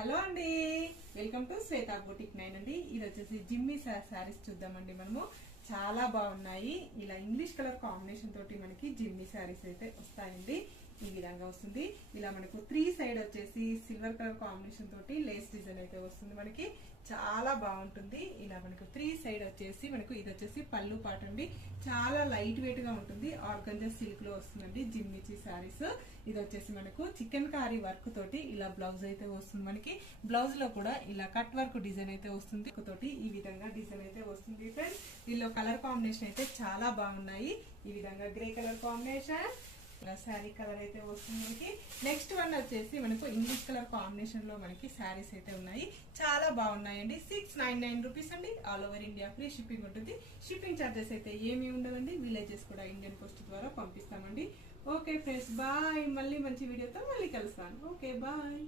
Hello అండి, welcome to Shweta boutique 9 అండి. ఇది వచ్చేసి జిమ్మి శారీస్ చూద్దామండి. మనము చాలా బాగున్నాయి. ఇలా ఇంగ్లీష్ కలర్ కాంబినేషన్ తోటి మనకి జిమ్మి శారీస్ అయితే వస్తాయండి. ఈ విధంగా వస్తుంది. ఇలా మనకు 3 సైడ్ వచ్చేసి సిల్వర్ కలర్ కాంబినేషన్ తోటి లేస్ డిజైన్ అయితే వస్తుంది. మనకి చాలా బాగుంటుంది. ఇలా మనకు 3 సైడ్ వచ్చేసి మనకు ఇది వచ్చేసి పళ్ళు పాట అండి. చాలా లైట్ వెయిట్ గా ఉంటుంది. ఆర్గంజా సిల్క్ లో వస్తుందండి జిమ్మిచి శారీస్. ఇది వచ్చేసి మనకు చికెన్ కారీ వర్క్ తోటి ఇలా బ్లౌజ్ అయితే వస్తుంది. మనకి బ్లౌజ్ లో కూడా ఇలా కట్ వర్క్ డిజైన్ అయితే వస్తుంది. తోటి ఈ విధంగా డిజైన్ అయితే వస్తుంది ఫ్రెండ్స్. దీనిలో కలర్ కాంబినేషన్ అయితే చాలా బాగున్నాయి. ఈ విధంగా grey colour combination, sari colour అయితే వస్తుంది మనకి. నెక్స్ట్ వన్ వచ్చేసి మనకు ఇంగ్లీష్ కలర్ కాంబినేషన్ లో మనకి శారీస్ అయితే ఉన్నాయి. చాలా బాగున్నాయండి. 699 రూపీస్ అండి. All over India free shipping ఉంటుంది. షిప్పింగ్ ఛార్జెస్ అయితే ఏమీ ఉండవండి. విలేజెస్ కూడా ఇండియన్ పోస్ట్ ద్వారా పంపిస్తామండి. Okay friends, bye. మళ్ళీ మంచి వీడియోతో మళ్ళీ కలుస్తాను. Okay bye.